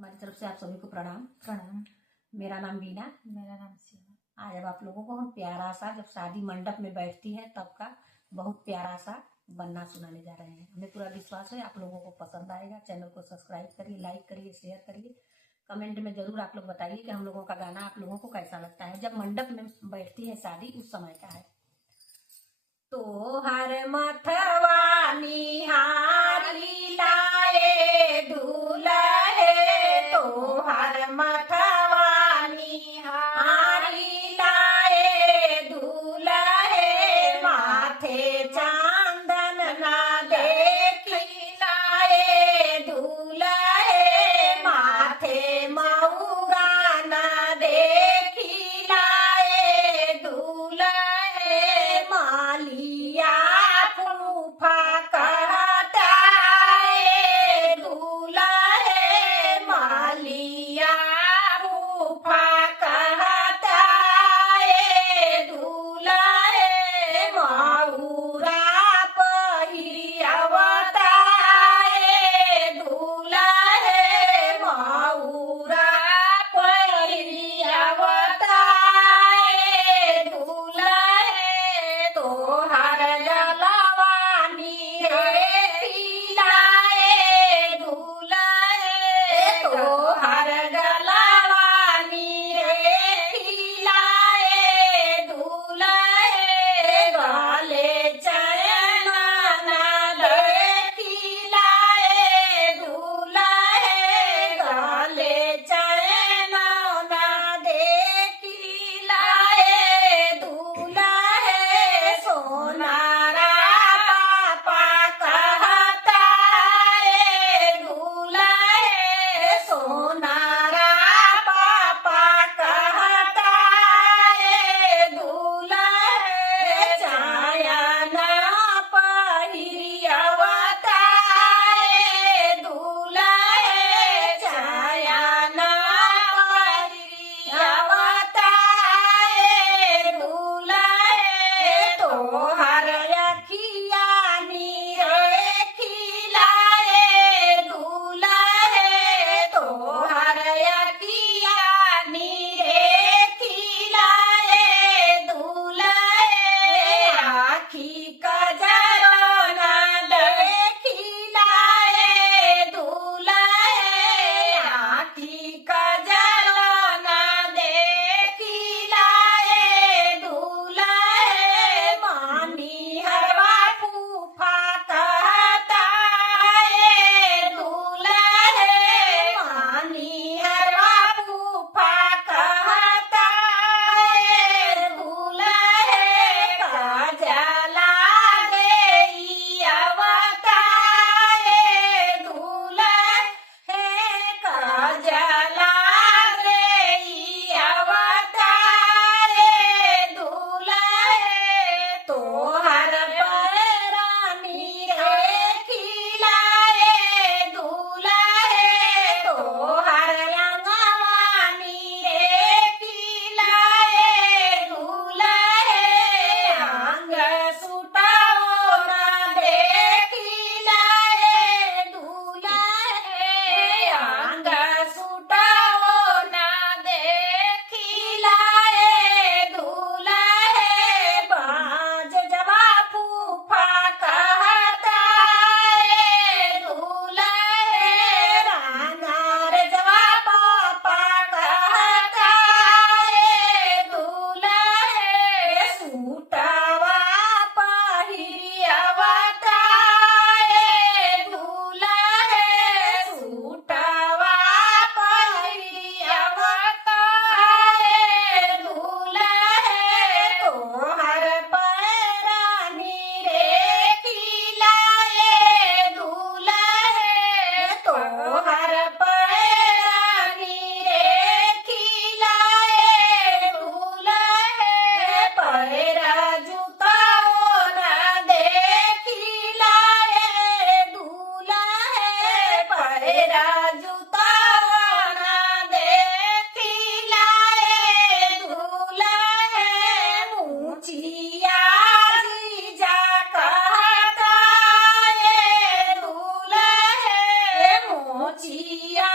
हमारी तरफ से आप सभी को प्रणाम। प्रणाम। मेरा नाम बीना। मेरा नाम सीमा। आज अब आप लोगों को हम प्यारा सा, जब शादी मंडप में बैठती है तब का बहुत प्यारा सा बन्ना सुनाने जा रहे हैं। हमें पूरा विश्वास है आप लोगों को पसंद आएगा। चैनल को सब्सक्राइब करिए, लाइक करिए, शेयर करिए। कमेंट में जरूर आप लोग बताइए कि हम लोगों का गाना आप लोगों को कैसा लगता है। जब मंडप में बैठती है शादी, उस समय का है। तो हर मथवा निहारी लाए दूल्हे, तो हर मथवा निहारी लाए दूल्हे, माथे चांदन ना देखी लाए दूल्हे, माथे मऊरा ना देखी लाए दूल्हे, मालिया फूफा कहताए दूल्हे, मालिया फूफा कहताए दूल्हे, मऊरा पहिरियवताए दूल्हे, मऊरा पहिरियवताए दूल्हे, तोहर जलवानी रे खिलाए दूल्हे, तोहर जलवानी रे खिलाए दूल्हे, गले चैन ना देखिलाए दूल्हे, गले चैन ना देखिलाए दूल्हे, सोनारा पापा कहताए दूल्हे, सोनारा पापा कहताए दूल्हे, छाया ना पहिरियवताए दूल्हे, छाया ना पहिरियवताए दूल्हे, तोहर अखिया नीरे खिलाए दूल्हे, तोहर अखिया नीरे खिलाए दूल्हे, आखी कजरो ना देखिलाए दूल्हे, आखी कजरो ना देखिलाए दूल्हे, मानी हरवा फूफा कहताए दूल्हे, मानी हरवा फूफा कहताए दूल्हे, काजला देई अवताए दूल्हे, काजला देई अवताए दूल्हे, तोहर पैरानी रे खिलाए दूल्हे, तोहर रंगवानी रे खिलाए दूल्हे, अंग सुटाओ ना देखिलाए दूल्हे, अंग सुटाओ ना देखिलाए दूल्हे, बाज जवा फूफा कहताए दूल्हे, रानार जवा पापा कहताए दूल्हे, सूटवा पहिरियवताए दूल्हे, सूटवा पहिरियवताए दूल्हे, तोहर पैरानी रे खिलाए दूल्हे, तोहर पैरानी रे खिलाए दूल्हे, पैरा जुताओ ना देखिलाए दूल्हे, पैरा जुताओ ना देखिलाए दूल्हे, मुचिया जीजा कहताए दूल्हे, मोचिया